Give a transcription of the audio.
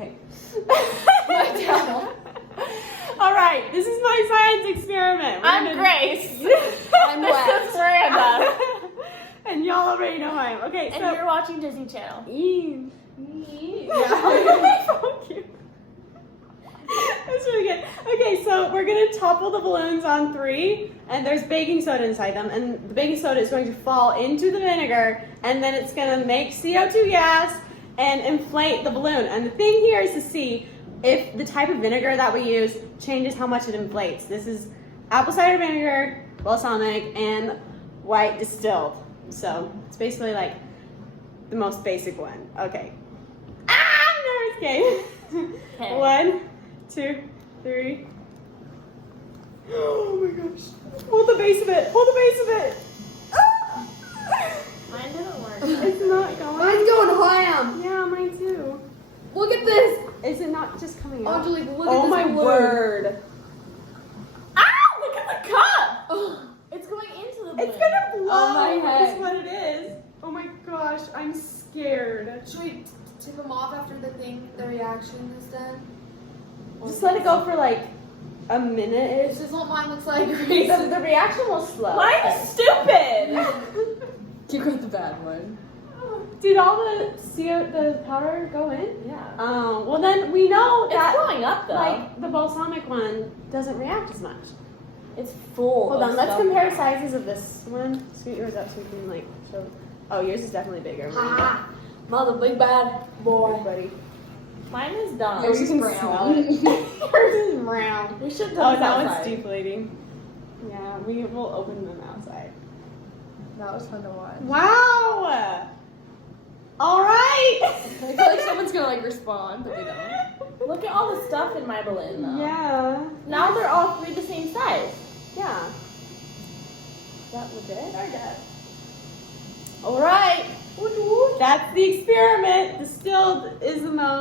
Okay. All right, this is my science experiment. I'm Grace. I'm wet. This is Miranda. And y'all already know I am. Okay, And so you're watching Disney Channel. Yeah. So cute. That's really good. Okay, so we're gonna topple the balloons on 3, and there's baking soda inside them, and the baking soda is going to fall into the vinegar, and then it's gonna make CO2 gas and inflate the balloon. And the thing here is to see if the type of vinegar that we use changes how much it inflates. This is apple cider vinegar, balsamic, and white distilled. So it's basically like the most basic one. Okay. I'm nervous. Okay. 1, 2, 3. Oh my gosh. Hold the base of it. Hold the base of it. Ah! Mine didn't work. It's not going. Mine's going ham. Yeah, mine too. Look at this. Is it not just coming out? Angelique, look Oh at this my balloon. word. Ow! Look at the cup! It's going into the balloon. It's gonna blow. Oh my head. Is what it is. Oh my gosh, I'm scared. Should we tip them off after the reaction is done? Just let it go for like a minute. This is what mine looks like. The reaction will slow. Mine is stupid! You got the bad one. Did all the powder go in? Yeah. Well then we know It's that going up though. like the balsamic one doesn't react as much. It's full. Hold of on, let's stuff. compare sizes of this one. Sweet yours up so we can like show. Oh, yours is definitely bigger. Ah, mother, big bad boy. buddy. Mine is dumb. Yours is can brown. smell it. Yours is brown. We should Oh, do that one's outside. deflating. Yeah, we will open them outside. That was fun to watch. Wow! All right! I feel like someone's gonna like respond, but they don't. Look at all the stuff in my balloon though. Yeah. Now they're all 3 the same size. Yeah. Is that legit? Our dad. Alright. That's the experiment. Distilled is the most.